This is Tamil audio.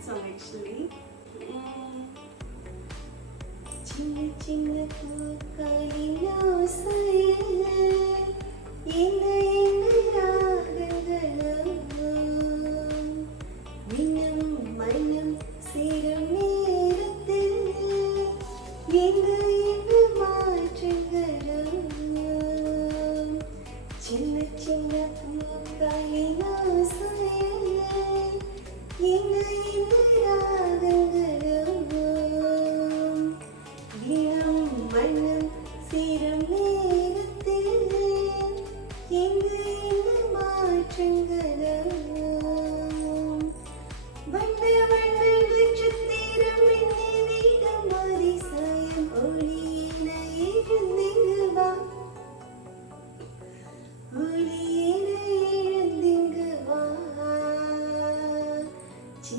favorite song actually. சின்ன சின்ன பூக்களின் ஓசையில் என்ன என்ன ராகங்களோ மின்னும் மண்ணும் சேரும் நேரத்தில் என்ன என்ன மாற்றங்களோ சின்ன சின்ன பூக்களின் ஓசையில் என்ன என்ன ராகங்களோ மண்ணும் சீரும் நேரத்தில் எங்கு என்ன மாற்றங்களோ வண்ண